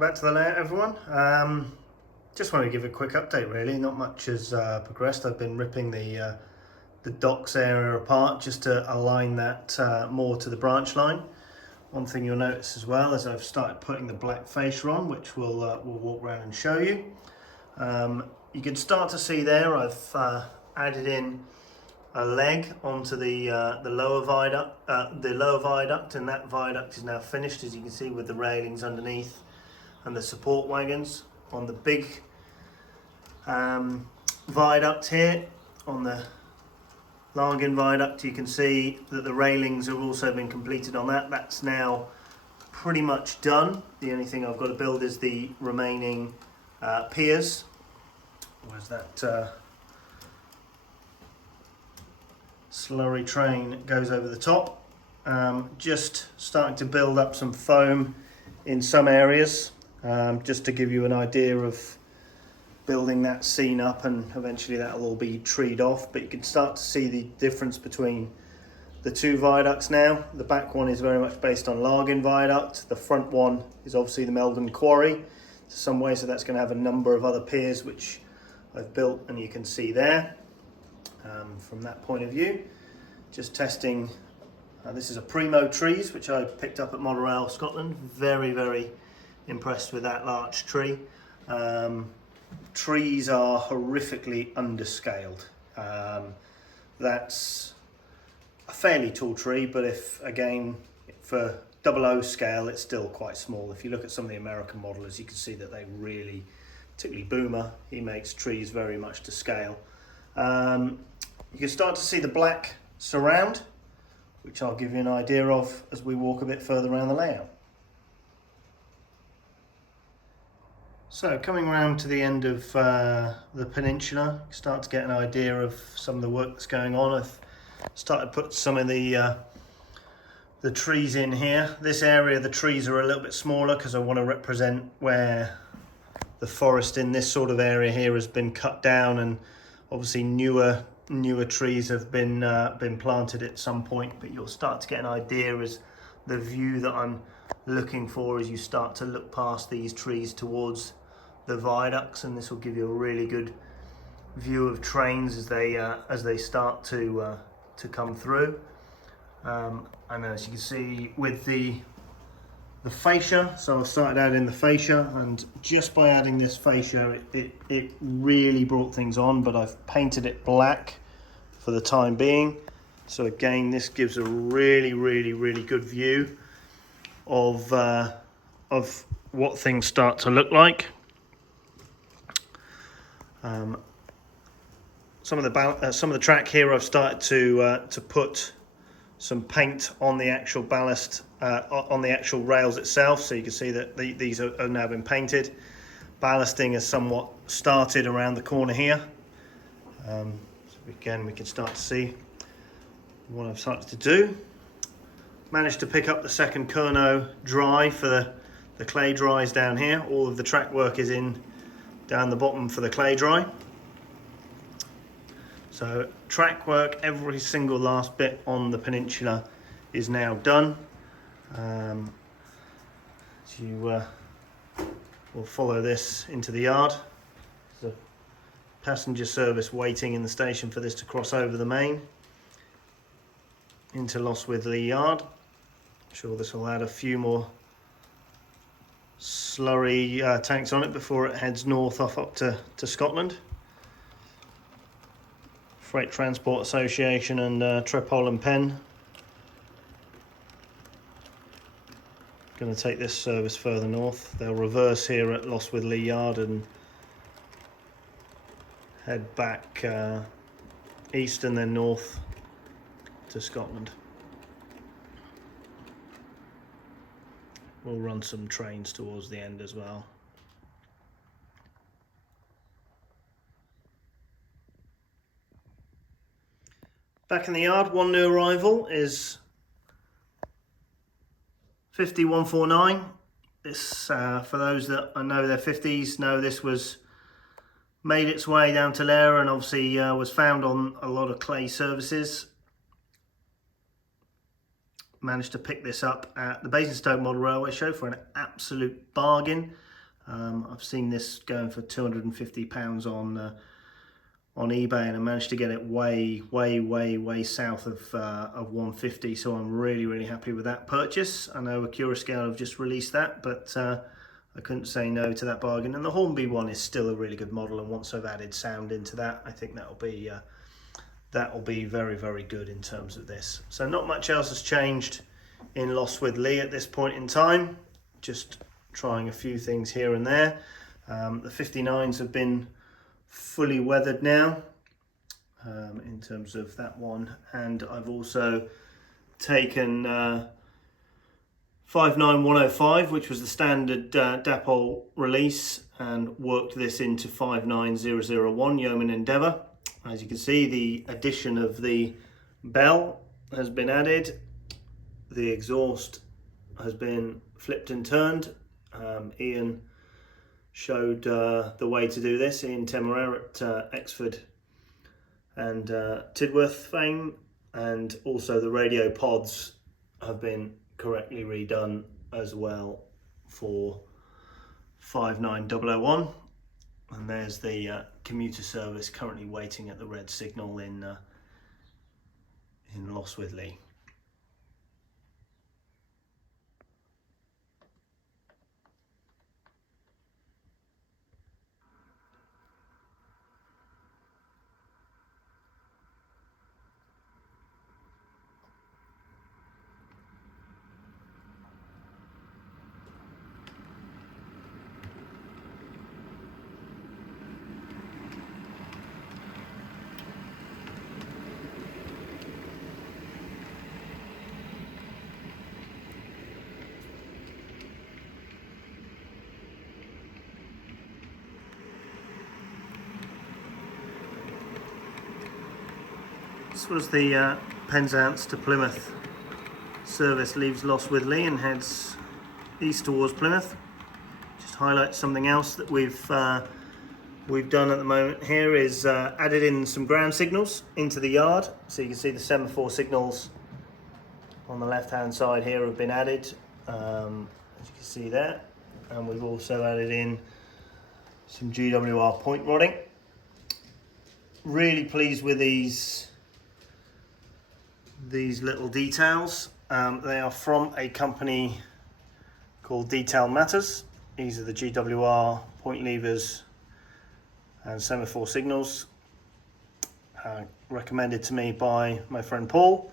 Welcome back to the layout, everyone. Just want to give a quick update really. Not much has progressed. I've been ripping the docks area apart just to align that more to the branch line. One thing you'll notice as well is I've started putting the black fascia on, which we'll walk around and show you. You can start to see there I've added in a leg onto the lower viaduct, and that viaduct is now finished, as you can see, with the railings underneath and the support wagons. On the big viaduct here, on the Largin viaduct, you can see that the railings have also been completed on that. That's now pretty much done. The only thing I've got to build is the remaining piers. Where's that slurry train goes over the top. Just starting to build up some foam in some areas, just to give you an idea of building that scene up, and eventually that'll all be treed off. But you can start to see the difference between the two viaducts now. The back one is very much based on Largin viaduct. The front one is obviously the Meldon Quarry to some way, so that's going to have a number of other piers which I've built, and you can see there. From that point of view, just testing. This is a Primo trees which I picked up at Monorail Scotland. Very impressed with that large tree. Trees are horrifically underscaled. That's a fairly tall tree, but if again for 00 scale it's still quite small. If you look at some of the American modelers, you can see that they really, particularly Boomer, he makes trees very much to scale. You can start to see the black surround, which I'll give you an idea of as we walk a bit further around the layout. So coming around to the end of the peninsula, you start to get an idea of some of the work that's going on. I've started to put some of the trees in here. This area, the trees are a little bit smaller because I want to represent where the forest in this sort of area here has been cut down, and obviously newer trees have been planted at some point. But you'll start to get an idea as the view that I'm looking for as you start to look past these trees towards the viaducts, and this will give you a really good view of trains as they start to come through. And as you can see with the fascia, so I've started adding the fascia, and just by adding this fascia it really brought things on. But I've painted it black for the time being, so again this gives a really good view of what things start to look like. Some of the track here I've started to put some paint on the actual ballast, on the actual rails itself, so you can see that these are now been painted. Ballasting has somewhat started around the corner here. So again, we can start to see what I've started to do. Managed to pick up the second Kerno dry for the clay dries down here. All of the track work is in down the bottom for the clay dry. So track work, every single last bit on the peninsula is now done. So you will follow this into the yard. There's a passenger service waiting in the station for this to cross over the main into Lostwitha Lee Yard. I'm sure this will add a few more slurry tanks on it before it heads north off up to Scotland. Freight Transport Association and Trepol and Penn going to take this service further north. They'll reverse here at Lostwitha Lee Yard and head back east and then north to Scotland. We'll run some trains towards the end as well. Back in the yard, one new arrival is 50149. This, for those that I know their 50s, know this was made its way down to Lara, and obviously was found on a lot of clay services. Managed to pick this up at the Basingstoke Model Railway Show for an absolute bargain. I've seen this going for £250 on eBay, and I managed to get it way south of 150. So I'm really happy with that purchase. I know Accurascale have just released that, but I couldn't say no to that bargain. And the Hornby one is still a really good model, and once I've added sound into that, I think that'll be very good in terms of this. So not much else has changed in Lostwithiel at this point in time. Just trying a few things here and there. The 59s have been fully weathered now in terms of that one, and I've also taken 59105, which was the standard Dapol release, and worked this into 59001 Yeoman Endeavour. As you can see, the addition of the bell has been added. The exhaust has been flipped and turned. Ian showed the way to do this, Ian Temerer at Exford and Tidworth fame, and also the radio pods have been correctly redone as well for 59001. And there's the commuter service currently waiting at the red signal in Lostwithiel. This was the Penzance to Plymouth service, leaves Lostwithiel and heads east towards Plymouth. Just highlight something else that we've done at the moment here is added in some ground signals into the yard. So you can see the semaphore signals on the left hand side here have been added, as you can see there, and we've also added in some GWR point rodding. Really pleased with these little details. They are from a company called Detail Matters. These are the GWR point levers and semaphore signals, recommended to me by my friend Paul.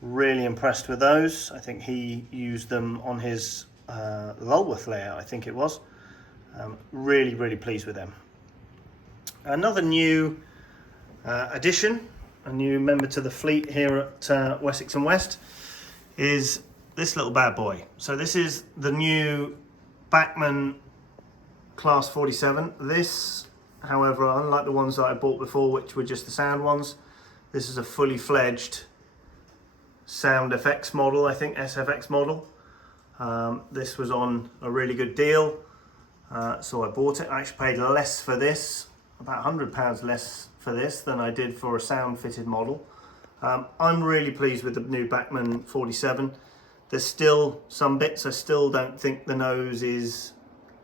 Really impressed with those. I think he used them on his Lulworth layout, I think it was. Really pleased with them. Another new addition, a new member to the fleet here at Wessex and West, is this little bad boy. So this is the new Bachmann Class 47. This, however, unlike the ones that I bought before, which were just the sound ones, this is a fully fledged sound FX model, I think SFX model. This was on a really good deal, so I bought it. I actually paid less for this, about £100 less for this than I did for a sound fitted model. I'm really pleased with the new Bachmann 47. There's still some bits I still don't think the nose is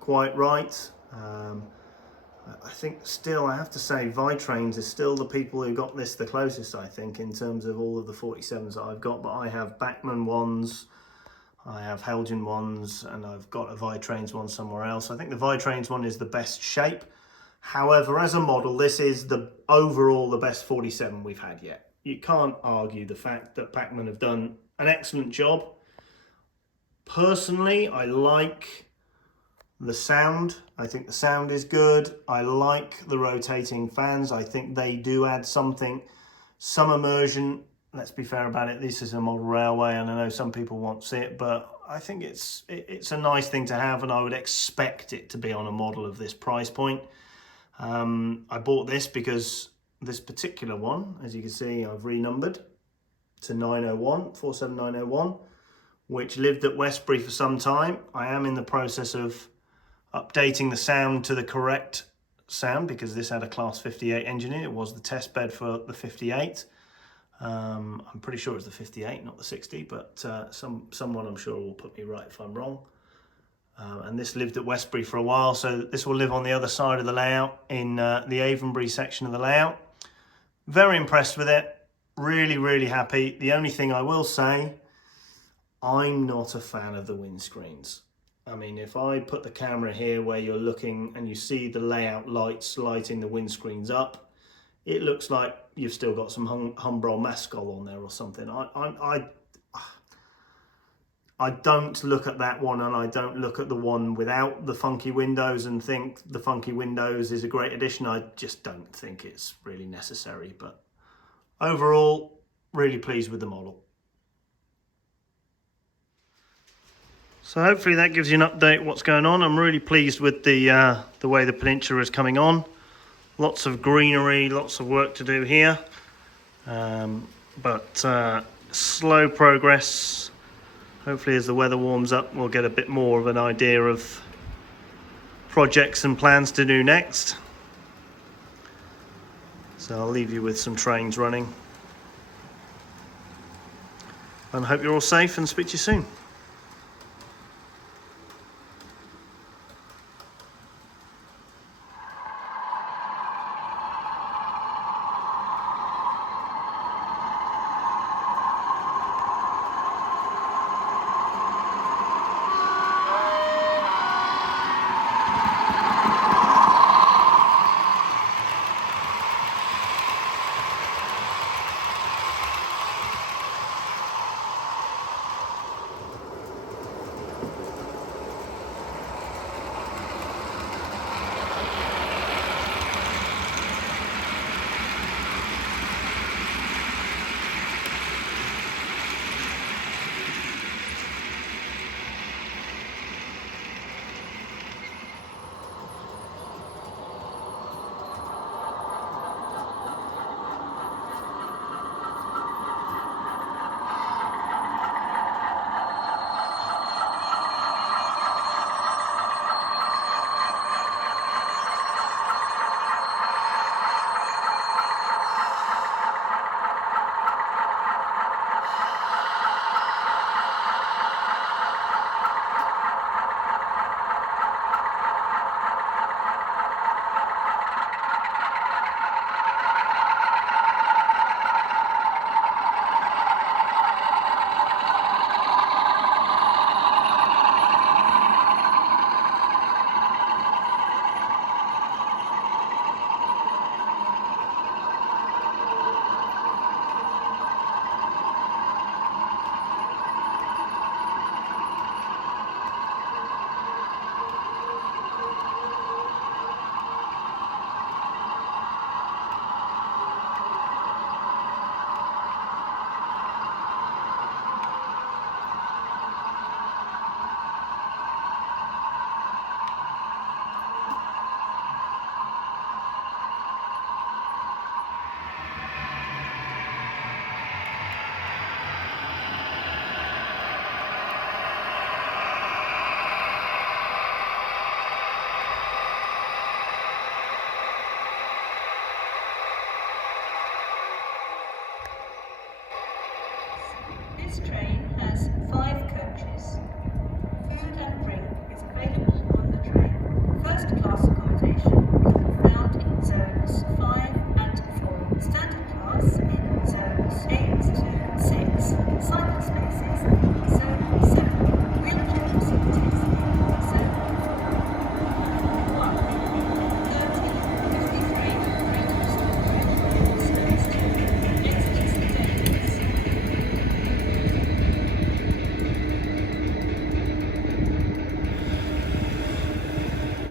quite right. I think still, I have to say, Vitrains is still the people who got this the closest, I think, in terms of all of the 47s that I've got. But I have Bachmann ones, I have Helgen ones, and I've got a Vitrains one somewhere else. I think the Vitrains one is the best shape. However, as a model, this is overall the best 47 we've had yet. You can't argue the fact that Bachmann have done an excellent job. Personally, I like the sound. I think the sound is good. I like the rotating fans. I think they do add something, some immersion. Let's be fair about it. This is a model railway, and I know some people won't see it, but I think it's a nice thing to have, and I would expect it to be on a model of this price point. I bought this because this particular one, as you can see, I've renumbered to 901, 47901, which lived at Westbury for some time. I am in the process of updating the sound to the correct sound because this had a class 58 engine in it. It was the test bed for the 58. I'm pretty sure it's the 58, not the 60, but someone I'm sure will put me right if I'm wrong. And this lived at Westbury for a while, so this will live on the other side of the layout in the Avonbury section of the layout. Very impressed with it, really happy. The only thing I will say, I'm not a fan of the windscreens. I mean, if I put the camera here where you're looking and you see the layout lights lighting the windscreens up, it looks like you've still got some Humbrol Mascol on there or something. I don't look at that one, and I don't look at the one without the funky windows and think the funky windows is a great addition. I just don't think it's really necessary, but overall, really pleased with the model. So hopefully that gives you an update what's going on. I'm really pleased with the way the Peninsula is coming on. Lots of greenery, lots of work to do here, but slow progress. Hopefully as the weather warms up, we'll get a bit more of an idea of projects and plans to do next. So I'll leave you with some trains running. And I hope you're all safe and speak to you soon.